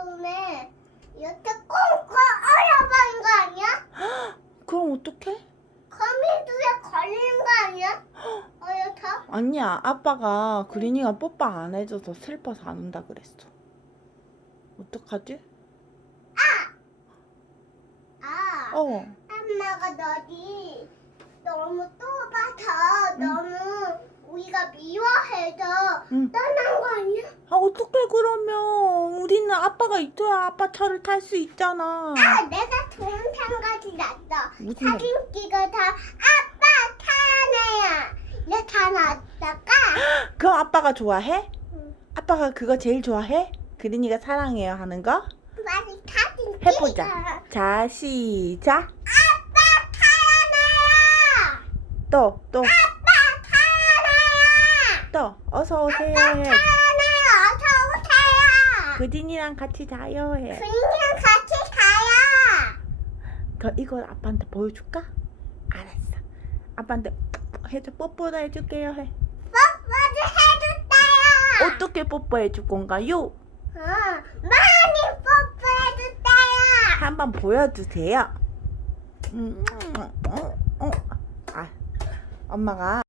다음에 이렇게 꽁꽁 얼어버린 거 아니야? 그럼 어떡해? 거미줄에 걸리는 거 아니야? 어여서? 아니야. 아빠가 그린이가 뽀뽀 안 해줘서 슬퍼서 안 온다 그랬어. 어떡하지? 아, 어. 엄마가 너희 너무 좁아서 응. 너무 우리가 미워해서 응. 떠난 거 아니야? 아 어떡해 그러면 우리는 아빠가 있어야 아빠 차를 탈 수 있잖아. 아, 내가 생각이 났어. 무슨 사진 찍어 서 아빠 타네야. 내가 놨다가 그거 아빠가 좋아해? 응. 아빠가 그거 제일 좋아해? 그린이가 사랑해요 하는 거? 빨리 사진 해보자. 찍어. 자 시작. 아빠 타네야. 또또또 아빠 타네야. 어서 오세요 아빠 해. 타네야. 그린이랑 같이 자요 해. 그린이랑 같이 가요. 그 이걸 아빠한테 보여줄까? 알았어. 아빠한테 해줘 뽀뽀도 해줄게요 해. 뽀뽀도 해줬어요. 어떻게 뽀뽀해 줄 건가요? 어, 많이 뽀뽀해줬어요. 한번 보여주세요. 음, 어, 어. 아, 엄마가